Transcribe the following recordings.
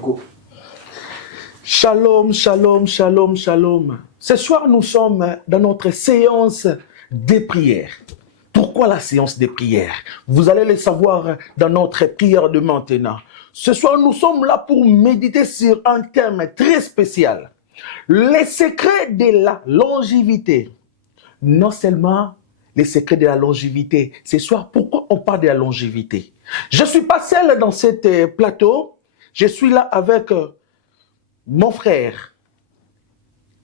Go. Shalom, shalom, shalom, shalom. Ce soir, nous sommes dans notre séance des prières. Pourquoi la séance des prières? Vous allez le savoir dans notre prière de maintenant. Ce soir, nous sommes là pour méditer sur un thème très spécial. Les secrets de la longévité. Non seulement les secrets de la longévité. Ce soir, pourquoi on parle de la longévité? Je ne suis pas seul dans ce plateau. Je suis là avec mon frère,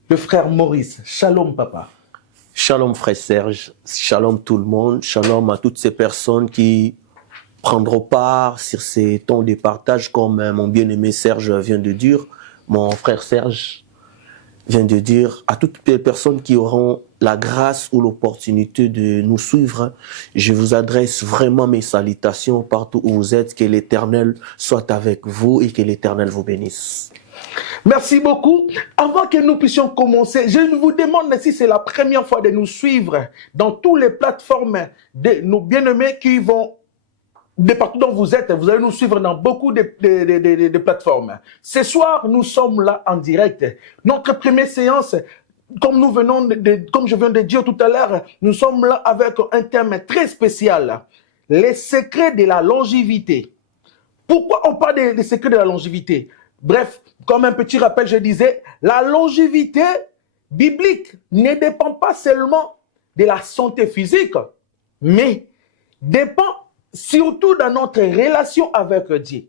le frère Maurice. Shalom, papa. Shalom, frère Serge. Shalom, tout le monde. Shalom à toutes ces personnes qui prendront part sur ces temps de partage, comme mon bien-aimé Serge vient de dire, mon frère Serge vient de dire, à toutes les personnes qui auront la grâce ou l'opportunité de nous suivre. Je vous adresse vraiment mes salutations partout où vous êtes. Que l'Éternel soit avec vous et que l'Éternel vous bénisse. Merci beaucoup. Avant que nous puissions commencer, je vous demande si c'est la première fois de nous suivre dans toutes les plateformes de nos bien-aimés qui vont de partout dont vous êtes. Vous allez nous suivre dans beaucoup de plateformes. Ce soir, nous sommes là en direct. Notre première séance, comme je viens de dire tout à l'heure, nous sommes là avec un thème très spécial. Les secrets de la longévité. Pourquoi on parle des secrets de la longévité? Bref, comme un petit rappel, je disais, la longévité biblique ne dépend pas seulement de la santé physique, mais dépend surtout de notre relation avec Dieu.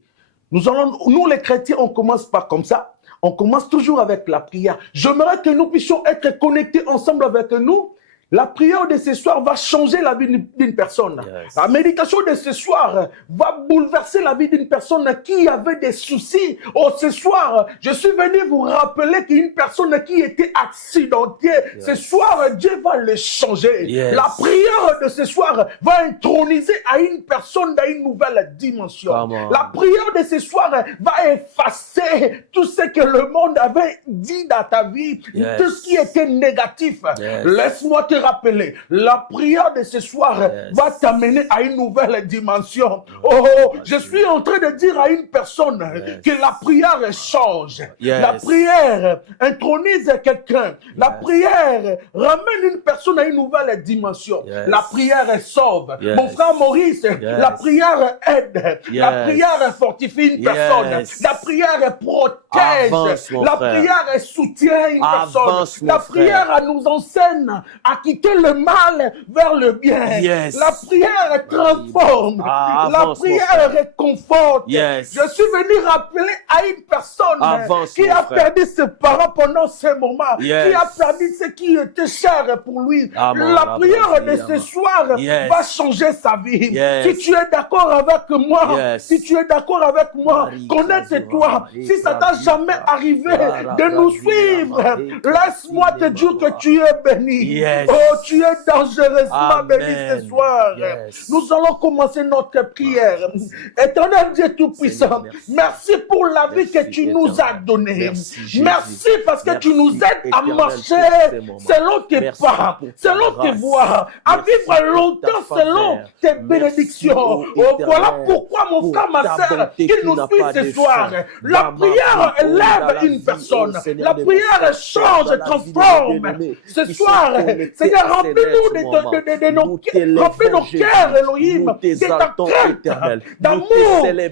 Nous les chrétiens, on commence par comme ça. On commence toujours avec la prière. J'aimerais que nous puissions être connectés ensemble avec nous. La prière de ce soir va changer la vie d'une personne. Yes. La méditation de ce soir va bouleverser la vie d'une personne qui avait des soucis. Oh, ce soir, je suis venu vous rappeler qu'une personne qui était accidentée, yes, ce soir, Dieu va le changer. Yes. La prière de ce soir va introniser à une personne dans une nouvelle dimension. La prière de ce soir va effacer tout ce que le monde avait dit dans ta vie, yes, tout ce qui était négatif. Yes. Laisse-moi te rappeler, la prière de ce soir, yes, va t'amener à une nouvelle dimension. Oh, je suis en train de dire à une personne, yes, que la prière change. Yes. La prière intronise quelqu'un. Yes. La prière ramène une personne à une nouvelle dimension. Yes. La prière sauve. Yes. Mon frère Maurice, yes, la prière aide. Yes. La prière fortifie une, yes, personne. La prière protège. Avance, la prière soutient une, avance, personne. La prière nous enseigne à quitter le mal vers le bien. Yes. La prière transforme. La prière réconforte. Yes. Je suis venu rappeler à une personne qui a perdu ses parents pendant ce moment, yes, qui a perdu ce qui était cher pour lui. La prière de ce soir, yes, va changer sa vie. Yes. Si tu es d'accord avec moi, yes, si tu es d'accord avec moi, connecte-toi. Si ça t'a jamais arrivé de nous suivre, laisse-moi te dire que tu es béni. Yes. Oh, tu es dangereusement béni ce soir. Yes. Nous allons commencer notre prière. Éternel Dieu Tout-Puissant, merci pour la vie que tu nous as donnée. Merci parce que tu nous aides à marcher selon tes pas, selon tes voies, à vivre longtemps selon tes bénédictions. Oh, voilà pourquoi mon frère, ma soeur, qui nous suit ce soir, la prière élève une personne. La prière change, transforme. Ce soir, Seigneur, remplis-nous remplis nos cœurs, Elohim, de ta crainte, d'amour,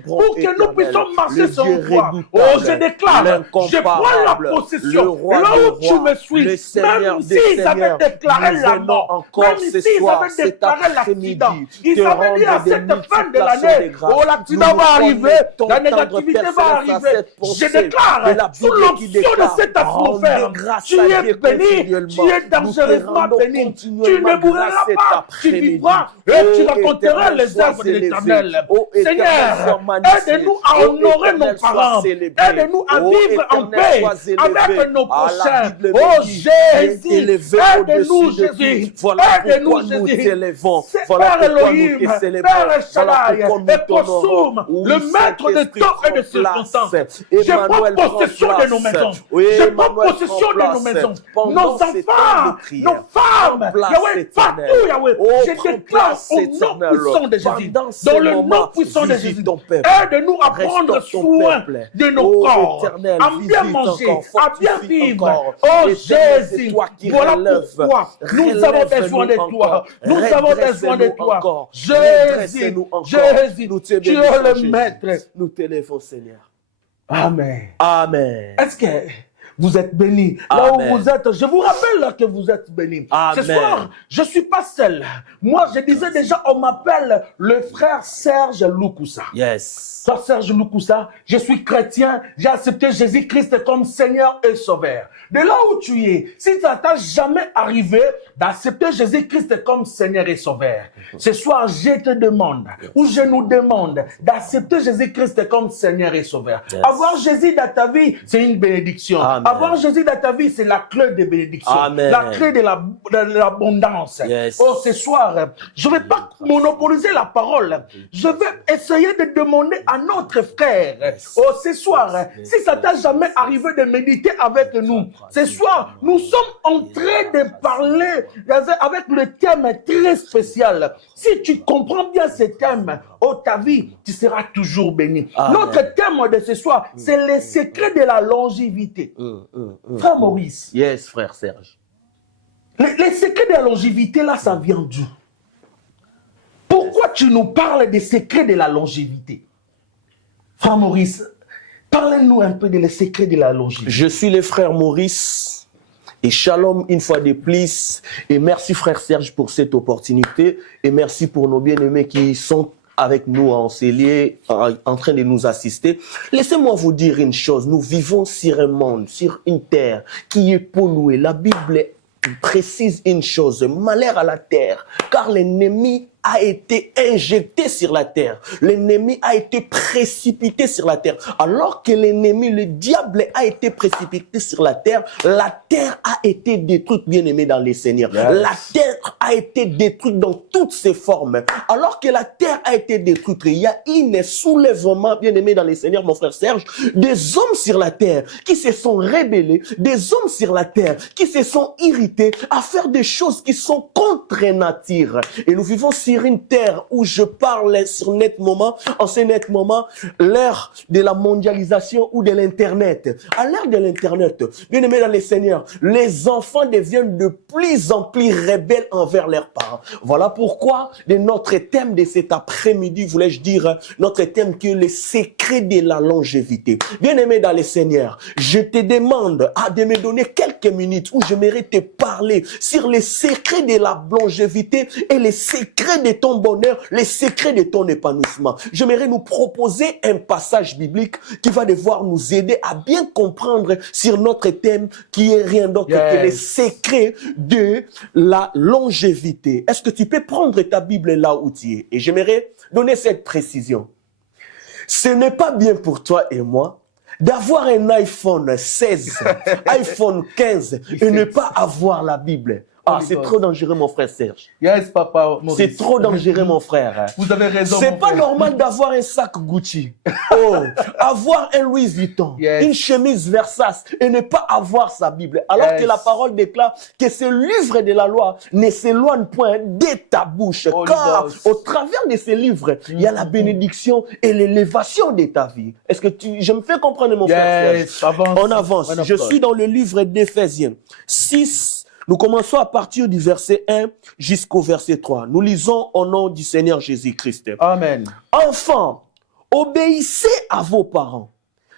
pour que nous puissions marcher sur toi. Oh, je déclare, je prends la possession. Là où tu me suis, même s'ils avaient déclaré la mort, même s'ils avaient déclaré l'accident, ils avaient dit à cette fin de l'année, oh, l'accident va arriver, la négativité va arriver. Je déclare, sous l'option de cette atmosphère, tu es béni, tu es dangereusement béni. Tu ne mourras pas, tu vivras et tu raconteras les œuvres de l'Éternel. Seigneur, aide-nous à honorer nos parents, aide-nous à vivre en paix avec nos prochains. Oh Jésus, aide-nous Jésus, aide-nous Jésus. Père Elohim, Père Shaddai, et Kosum, le maître de temps et de circonstances. Je prends possession de nos maisons. Je prends possession de nos maisons. Nos enfants, nos femmes, âmes, place, Yahweh, Éternel. partout, Yahweh. Oh, Je prends déclare place, au nom Éternel. puissant de Jésus, Pendant ce dans le nom moment, puissant de visite Jésus, ton peuple. aide-nous à prendre Restaure ton soin peuple. de nos Oh, corps, Éternel, à bien visite manger, encore, à bien fortifie vivre. encore. Oh Éternel, c'est Jésus, toi qui voilà relève. pourquoi nous avons besoin de Relève-nous toi. encore. Nous avons besoin de Redresse-nous toi. encore. Jésus, Redresse-nous encore. Jésus, Nous te tu es bénissons, le Jésus. maître. Nous t'élèvons, Seigneur. Amen. Amen. Est-ce que vous êtes bénis? Là Amen. où vous êtes, je vous rappelle là que vous êtes bénis. Amen. Ce soir, je ne suis pas seul. Moi, je disais déjà, on m'appelle le frère Serge Lukusa. Yes. Frère Serge Lukusa, je suis chrétien, j'ai accepté Jésus-Christ comme Seigneur et Sauveur. De là où tu es, si ça t'a jamais arrivé d'accepter Jésus-Christ comme Seigneur et Sauveur, ce soir, je te demande, ou je nous demande d'accepter Jésus-Christ comme Seigneur et Sauveur. Yes. Avoir Jésus dans ta vie, c'est une bénédiction. Amen. Avoir Jésus dans ta vie, c'est la clé de bénédiction. Amen. La clé de l'abondance. Yes. Oh, ce soir, je ne vais pas monopoliser la parole. Je vais essayer de demander à notre frère. Yes. Oh, ce soir, si ça t'a jamais arrivé de méditer avec nous, ce soir, nous sommes en train de parler avec le thème très spécial. Si tu comprends bien ce thème, oh, ta vie, tu seras toujours béni. Amen. Notre thème de ce soir, c'est les secrets de la longévité. Frère Maurice, Yes, frère Serge. les secrets de la longévité, là, ça vient d'où? Pourquoi tu nous parles des secrets de la longévité? Frère Maurice, parlez-nous un peu des secrets de la longévité. Je suis le frère Maurice et shalom une fois de plus. Et merci frère Serge pour cette opportunité et merci pour nos bien-aimés qui sont avec nous en Célier, en train de nous assister. Laissez-moi vous dire une chose. Nous vivons sur un monde, sur une terre qui est polluée. La Bible précise une chose. Malheur à la terre, car l'ennemi a été injecté sur la terre. L'ennemi a été précipité sur la terre. Alors que l'ennemi, le diable, a été précipité sur la terre a été détruite, bien aimé dans les seigneurs. Yes. La terre a été détruite dans toutes ses formes. Alors que la terre a été détruite, il y a un soulèvement, bien aimé dans les seigneurs, mon frère Serge, des hommes sur la terre qui se sont rébellés, des hommes sur la terre qui se sont irrités à faire des choses qui sont contre nature. Et nous vivons sur une terre où je parle sur net moment, en ce net moment, l'ère de la mondialisation ou de l'internet. À l'ère de l'internet, bien aimé dans les seigneurs, les enfants deviennent de plus en plus rebelles envers leurs parents. Voilà pourquoi de notre thème de cet après-midi, voulais-je dire, notre thème qui est les secrets de la longévité. Bien aimé dans les seigneurs, je te demande de me donner quelques minutes où j'aimerais te parler sur les secrets de la longévité et les secrets de ton bonheur, les secrets de ton épanouissement. J'aimerais nous proposer un passage biblique qui va devoir nous aider à bien comprendre sur notre thème qui est rien d'autre que les secrets de la longévité. Est-ce que tu peux prendre ta Bible là où tu es? Et j'aimerais donner cette précision. Ce n'est pas bien pour toi et moi d'avoir un iPhone 16, iPhone 15 et ne pas avoir la Bible. Ah, c'est trop dangereux, mon frère Serge. Yes, papa Maurice. C'est trop dangereux, mon frère. Vous avez raison. C'est pas normal d'avoir un sac Gucci. Oh, avoir un Louis Vuitton, une chemise Versace et ne pas avoir sa Bible. Alors que la parole déclare que ce livre de la loi ne s'éloigne point de ta bouche. Car au travers de ces livres, il y a la bénédiction et l'élévation de ta vie. Est-ce que je me fais comprendre, mon frère Serge? On avance. Je suis dans le livre d'Éphésiens 6. Nous commençons à partir du verset 1 jusqu'au verset 3. Nous lisons au nom du Seigneur Jésus-Christ. Amen. Enfants, obéissez à vos parents,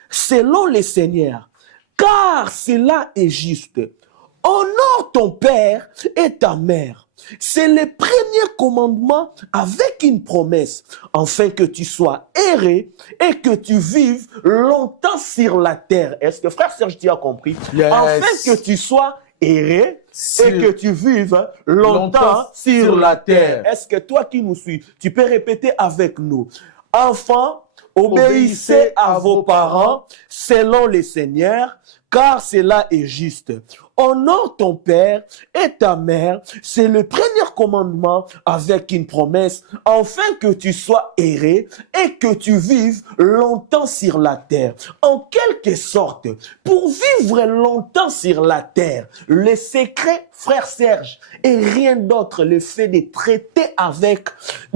selon le Seigneur, car cela est juste. Honore ton père et ta mère. C'est le premier commandement avec une promesse, afin que tu sois erré et que tu vives longtemps sur la terre. Est-ce que frère Serge, tu as compris? Afin que tu sois erré et que tu vives longtemps sur la terre. Est-ce que toi qui nous suis, tu peux répéter avec nous? Enfants, obéissez à vos parents selon le Seigneur, car cela est juste. Honore ton père et ta mère, c'est le premier commandement avec une promesse, afin que tu sois erré et que tu vives longtemps sur la terre. En quelque sorte, pour vivre longtemps sur la terre, le secret, frère Serge, est rien d'autre le fait de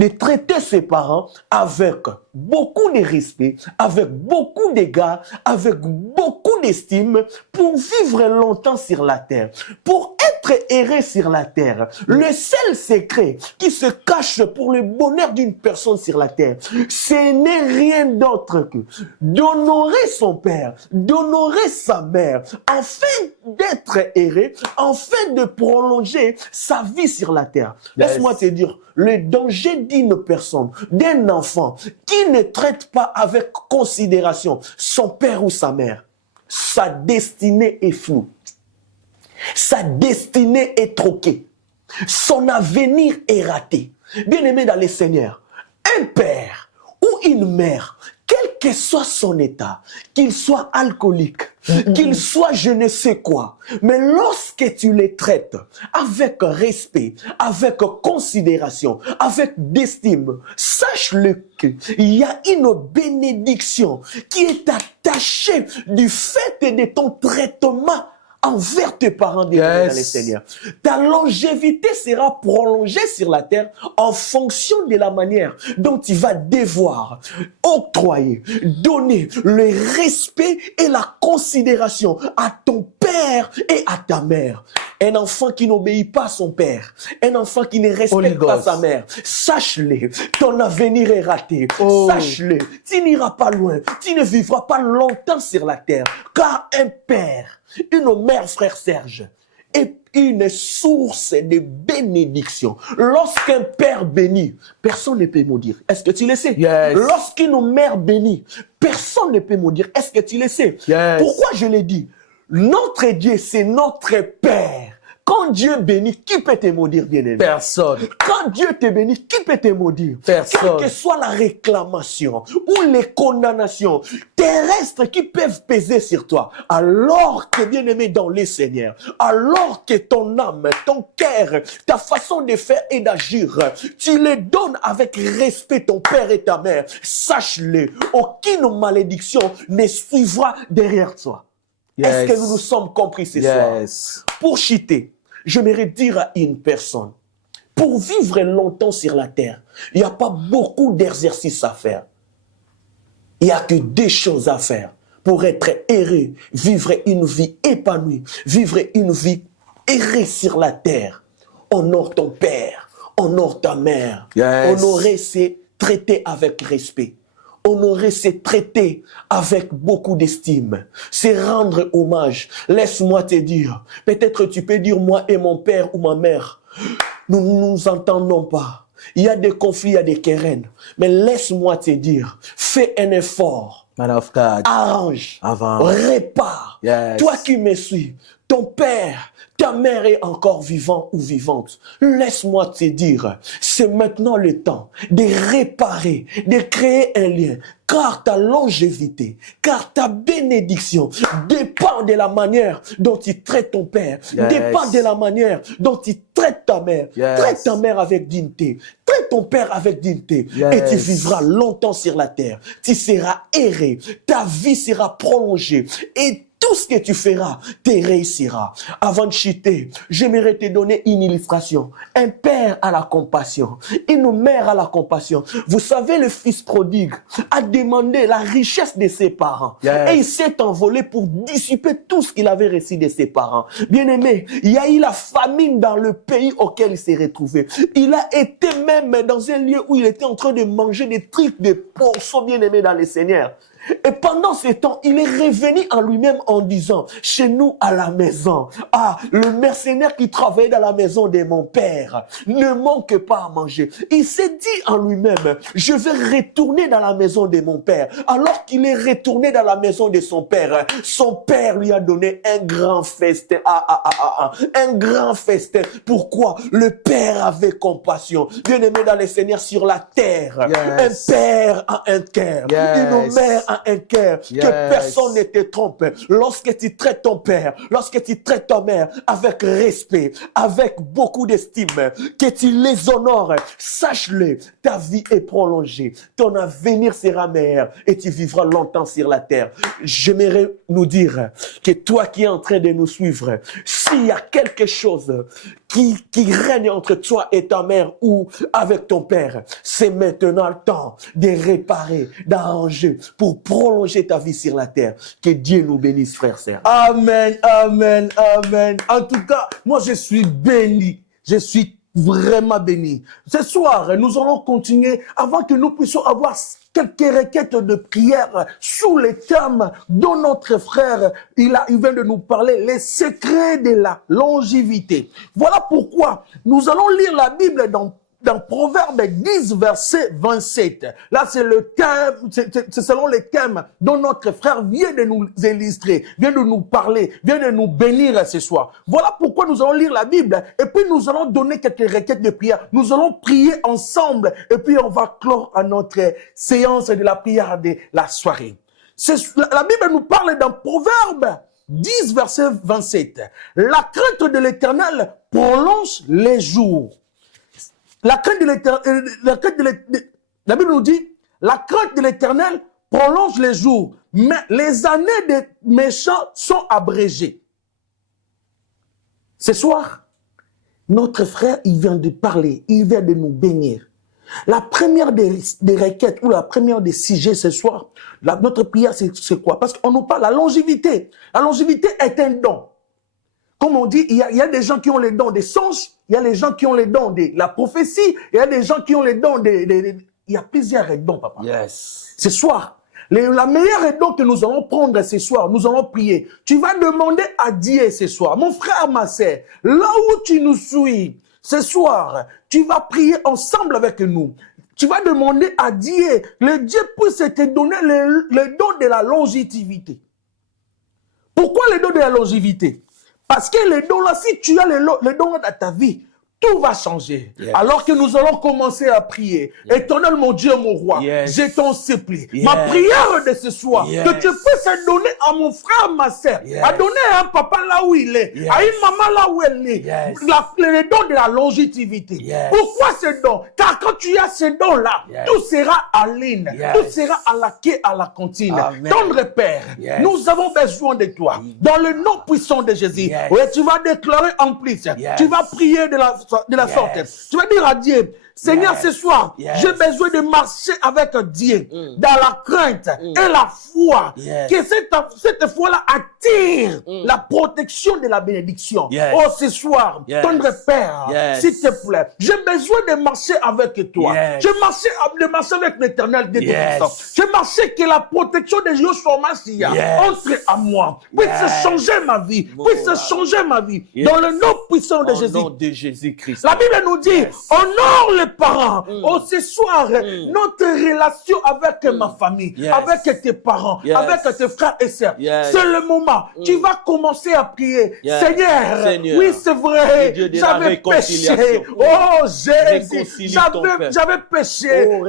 traiter ses parents avec beaucoup de respect, avec beaucoup d'égard, avec beaucoup d'estime, pour vivre longtemps sur la terre, pour être erré sur la terre. Le seul secret qui se cache pour le bonheur d'une personne sur la terre, ce n'est rien d'autre que d'honorer son père, d'honorer sa mère, afin d'être erré, afin de prolonger sa vie sur la terre. Laisse-moi te dire, le danger d'une personne, d'un enfant, qui ne traite pas avec considération son père ou sa mère, sa destinée est floue. Sa destinée est troquée. Son avenir est raté. Bien-aimé dans le Seigneur, un père ou une mère, quel que soit son état, qu'il soit alcoolique, qu'il soit je ne sais quoi, mais lorsque tu les traites avec respect, avec considération, avec d'estime, sache-le qu'il y a une bénédiction qui est attachée du fait de ton traitement envers tes parents dans le Seigneur. Ta longévité sera prolongée sur la terre en fonction de la manière dont tu vas devoir octroyer, donner le respect et la considération à ton père et à ta mère. Un enfant qui n'obéit pas à son père, un enfant qui ne respecte pas sa mère, sache-le, ton avenir est raté. Sache-le, tu n'iras pas loin, tu ne vivras pas longtemps sur la terre, car un père, une mère, frère Serge, est une source de bénédiction. Lorsqu'un père bénit, personne ne peut maudire. Est-ce que tu le sais? Lorsqu'une mère bénit, personne ne peut maudire. Est-ce que tu le sais? Pourquoi je l'ai dit? Notre Dieu, c'est notre Père. Quand Dieu bénit, qui peut te maudire, bien-aimé? Personne. Quand Dieu te bénit, qui peut te maudire? Personne. Quelle que soit la réclamation ou les condamnations terrestres qui peuvent peser sur toi, alors que, bien-aimé dans le Seigneur, alors que ton âme, ton cœur, ta façon de faire et d'agir, tu les donnes avec respect, ton père et ta mère, sache-le, aucune malédiction ne suivra derrière toi. Est-ce que nous nous sommes compris ce soir? Pour chuter, j'aimerais dire à une personne, pour vivre longtemps sur la terre, il n'y a pas beaucoup d'exercices à faire. Il n'y a que deux choses à faire pour être heureux, vivre une vie épanouie, vivre une vie errée sur la terre. Honore ton père, honore ta mère, honorer, c'est traiter avec respect. Honorer, c'est traiter avec beaucoup d'estime. C'est rendre hommage. Laisse-moi te dire. Peut-être tu peux dire moi et mon père ou ma mère. Nous ne nous entendons pas. Il y a des conflits, il y a des querelles. Mais laisse-moi te dire. Fais un effort. Man of God. Arrange. Répare. Toi qui me suis. Ton père, ta mère est encore vivant ou vivante. Laisse-moi te dire, c'est maintenant le temps de réparer, de créer un lien. Car ta longévité, car ta bénédiction dépend de la manière dont tu traites ton père, dépend de la manière dont tu traites ta mère. Traite ta mère avec dignité, traite ton père avec dignité, et tu vivras longtemps sur la terre. Tu seras erré, ta vie sera prolongée, et tout ce que tu feras, tu réussiras. Avant de chuter, j'aimerais te donner une illustration. Un père a la compassion, une mère a la compassion. Vous savez, le fils prodigue a demandé la richesse de ses parents. Et il s'est envolé pour dissiper tout ce qu'il avait reçu de ses parents. Bien-aimé, il y a eu la famine dans le pays auquel il s'est retrouvé. Il a été même dans un lieu où il était en train de manger des trucs, des portions, bien-aimés dans le Seigneur. Et pendant ce temps, il est revenu en lui-même en disant, chez nous à la maison, le mercenaire qui travaillait dans la maison de mon père ne manque pas à manger. Il s'est dit en lui-même, je vais retourner dans la maison de mon père. Alors qu'il est retourné dans la maison de son père lui a donné un grand festin. Un grand festin. Pourquoi? Le père avait compassion. Bien aimé dans le Seigneur sur la terre. Un père a un cœur. Une mère as un cœur, Yes. que personne ne te trompe. Lorsque tu traites ton père, lorsque tu traites ta mère avec respect, avec beaucoup d'estime, que tu les honores, sache-le, ta vie est prolongée, ton avenir sera meilleur et tu vivras longtemps sur la terre. J'aimerais nous dire que toi qui es en train de nous suivre, s'il y a quelque chose qui règne entre toi et ta mère ou avec ton père, c'est maintenant le temps de réparer, d'arranger pour prolonger ta vie sur la terre. Que Dieu nous bénisse, frères, sœurs. Amen, amen, amen. En tout cas, moi je suis béni. Je suis vraiment béni. Ce soir, nous allons continuer avant que nous puissions avoir quelques requêtes de prière sous les thèmes dont notre frère, il vient de nous parler, les secrets de la longévité. Voilà pourquoi nous allons lire la Bible dans Proverbe 10, verset 27. Là, c'est le thème, c'est selon les thèmes dont notre frère vient de nous illustrer, vient de nous parler, vient de nous bénir ce soir. Voilà pourquoi nous allons lire la Bible et puis nous allons donner quelques requêtes de prière. Nous allons prier ensemble et puis on va clore à notre séance de la prière de la soirée. La Bible nous parle dans Proverbe 10, verset 27. La crainte de l'Éternel prolonge les jours. La crainte de l'Éternel, la Bible nous dit, la crainte de l'Éternel prolonge les jours, mais les années des méchants sont abrégées. Ce soir, notre frère, il vient de parler, il vient de nous bénir. La première des requêtes ou la première des sujets ce soir, notre prière, c'est quoi? Parce qu'on nous parle de la longévité. La longévité est un don. Comme on dit, il y a des gens qui ont les dons des songes, il y a les gens qui ont les dons de la prophétie, il y a des gens qui ont les dons il y a plusieurs dons, papa. Yes. Ce soir, la meilleure don que nous allons prendre ce soir, nous allons prier. Tu vas demander à Dieu ce soir, mon frère, ma sœur, là où tu nous suis, ce soir, tu vas prier ensemble avec nous. Tu vas demander à Dieu, le Dieu puisse te donner le don de la longévité. Pourquoi le don de la longévité? Parce que les dons là, si tu as les dons dans ta vie, tout va changer. Yes. Alors que nous allons commencer à prier. Yes. Éternel mon Dieu, mon roi, yes. Je t'en supplie. Yes. Ma prière de ce soir, yes. Que tu puisses donner à mon frère, ma soeur, yes. À donner à un papa là où il est, yes. À une maman là où elle est, yes. Le don de la longévité. Yes. Pourquoi ce don? Car quand tu as ce don-là, yes. Tout sera en ligne, yes. Tout sera à la quai, à la cantine. Tendre Père, yes. Nous avons besoin de toi. Dans le nom puissant de Jésus, yes. Oui, tu vas déclarer en plus, yes. Tu vas prier de la sorte. Tu vas dire à Dieu, Seigneur, yes. Ce soir, yes. J'ai besoin de marcher avec Dieu dans la crainte et la foi. Yes. Que cette foi-là attire la protection de la bénédiction. Yes. Oh, ce soir, yes. Tendre Père, yes. S'il te plaît, j'ai besoin de marcher avec toi. Yes. De marcher avec l'Éternel de yes. Je marcher que la protection de Joshua Massia entre à moi. Puisse changer ma vie. Puisse changer ma vie. Yes. Dans le nom puissant de Jésus. Au nom de Jésus-Christ. La Bible nous dit, honore les parents. Oh, ce soir, notre relation avec ma famille, avec tes parents, avec tes frères et sœurs, c'est le moment. Tu vas commencer à prier. Seigneur, oui, c'est vrai, j'avais péché. Oh, Jésus, j'avais péché.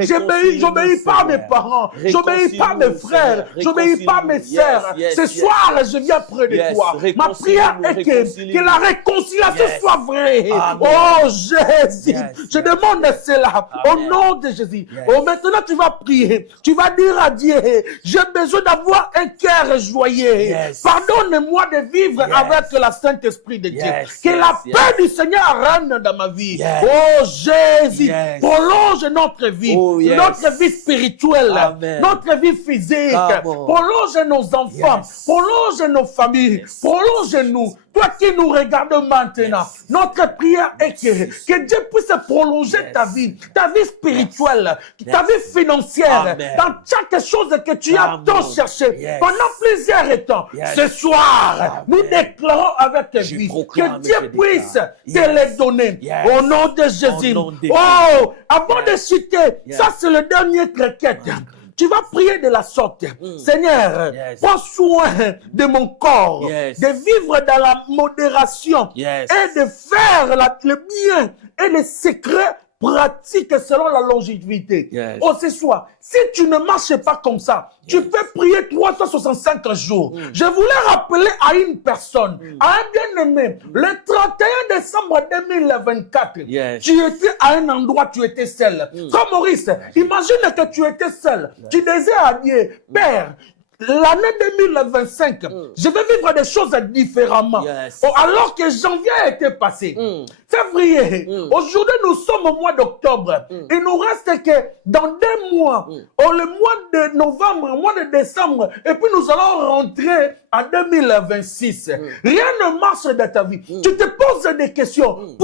J'obéis pas à mes parents, j'obéis pas à mes frères, j'obéis pas à mes sœurs. Ce soir, je viens près de toi. Ma prière est que la réconciliation soit vraie. Oh, Jésus, je demande cela au nom de Jésus. Oh, maintenant tu vas prier. Tu vas dire à Dieu, j'ai besoin d'avoir un cœur joyeux. Pardonne-moi de vivre avec la Saint-Esprit de Dieu. Que la paix du Seigneur règne dans ma vie. Oh Jésus, prolonge notre vie, notre vie spirituelle, notre vie physique. Prolonge nos enfants, prolonge nos familles, prolonge-nous. Toi qui nous regardes maintenant, notre prière est que Dieu puisse prolonger ta vie spirituelle, ta vie financière, dans chaque chose que tu as tant cherché pendant plusieurs temps. Ce soir, nous déclarons avec ta vie que Dieu puisse te les donner au nom de Jésus. Oh, avant de citer, ça c'est le dernier requête. Tu vas prier de la sorte. Seigneur, prends soin de mon corps, de vivre dans la modération et de faire le bien et le secret pratique selon la longévité. Yes. Oh, c'est soit, si tu ne marches pas comme ça, tu peux prier 365 jours. Je voulais rappeler à une personne, à un bien-aimé, le 31 décembre 2024, Yes. tu étais à un endroit, tu étais seul. Frère Maurice, imagine que tu étais seul. Tu désires dire, Père, l'année 2025, je vais vivre des choses différemment. Yes. Oh, alors que janvier a été passé. Février, aujourd'hui nous sommes au mois d'octobre. Il nous reste que dans 2 mois, oh, le mois de novembre, le mois de décembre, et puis nous allons rentrer en 2026. Rien ne marche dans ta vie. Tu te poses des questions.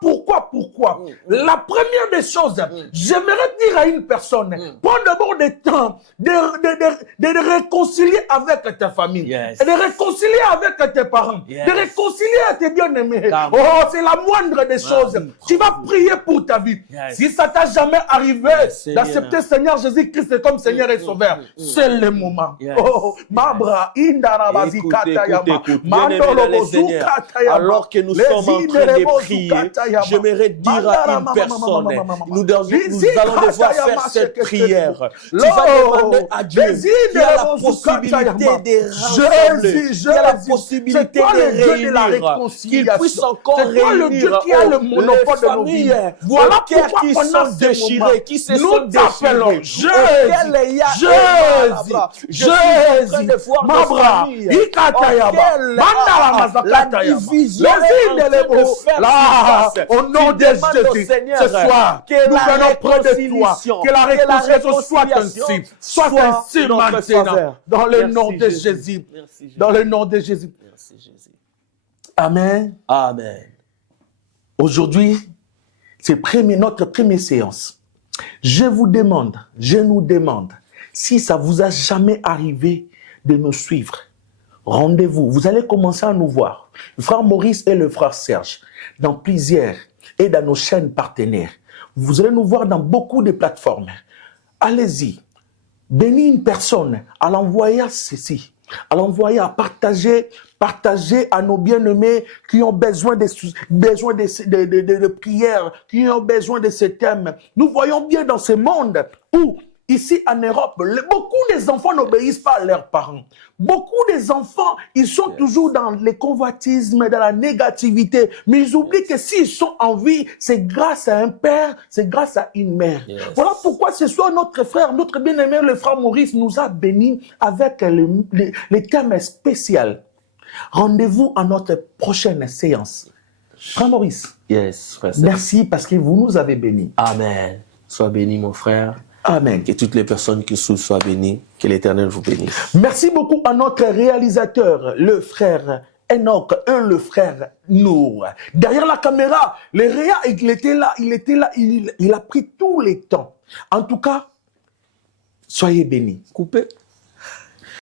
Pourquoi? La première des choses, j'aimerais dire à une personne, prends d'abord le temps de réconcilier avec ta famille, Yes. et de réconcilier avec tes parents, Yes. de réconcilier à tes bien-aimés. Come. Oh, c'est la moindre des choses. oui. Tu vas prier pour ta vie. Yes. Si ça t'a jamais arrivé Yes, Seigneur. d'accepter Seigneur Jésus-Christ comme Seigneur et Sauveur, c'est le moment. Yes. Oh, Mabra, Indarabazi Écoute, Katayama, écoute, Mandolo bien-aimé dans les Bozu Seigneurs, Katayama, alors que nous les sommes en train Inerebo de prier, Katayama, j'aimerais dire à Mandara une mama, personne, mama, mama, mama, nous allons Zizi devoir Katayama, faire cette Sheke, prière. Tu Lord, vas demander à Dieu les qui a la Inerebo possibilité Katayama. de rassembler, Jésus, qui a la Jésus. possibilité C'est toi le de Dieu de la réunir, qu'il réconciliation. puisse encore C'est toi le Dieu réunir qui a le les monopole de nos familles, vies. Voilà aux cœurs pourquoi qui pendant sont ce déchirés, moment, qui se nous sont t'appelons déchirés, Jésus, Jésus, Mabra, Ikatayaba, Mandala Mazakatayaba, les îles de l'Ebo, là, au nom de Jésus, ce soir, nous venons près de toi, que la réconciliation soit ainsi maintenant, dans le nom de Jésus, dans le nom de Jésus. Merci Jésus. Amen. Amen. Aujourd'hui, c'est notre première séance. Je nous demande, si ça vous a jamais arrivé de nous suivre, rendez-vous. Vous allez commencer à nous voir. Le frère Maurice et le frère Serge, dans plusieurs et dans nos chaînes partenaires. Vous allez nous voir dans beaucoup de plateformes. Allez-y. Bénis une personne à l'envoyer à ceci, à l'envoyer à partager à nos bien-aimés qui ont besoin de prières, qui ont besoin de ce thème. Nous voyons bien dans ce monde où, ici en Europe, beaucoup des enfants n'obéissent pas à leurs parents. Beaucoup des enfants, ils sont toujours dans les convoitismes, dans la négativité. Mais ils oublient que s'ils sont en vie, c'est grâce à un père, c'est grâce à une mère. Yes. Voilà pourquoi ce soir, notre frère, notre bien-aimé, le frère Maurice, nous a bénis avec le thème spécial. Rendez-vous à notre prochaine séance. Frère Maurice, Yes, frère. merci parce que vous nous avez bénis. Amen. Sois béni, mon frère. Amen. Que toutes les personnes qui souffrent soient bénies. Que l'Éternel vous bénisse. Merci beaucoup à notre réalisateur, le frère Enoch, le frère Nour. Derrière la caméra, le Réa, il était là, il a pris tout le temps. En tout cas, soyez bénis. Coupé.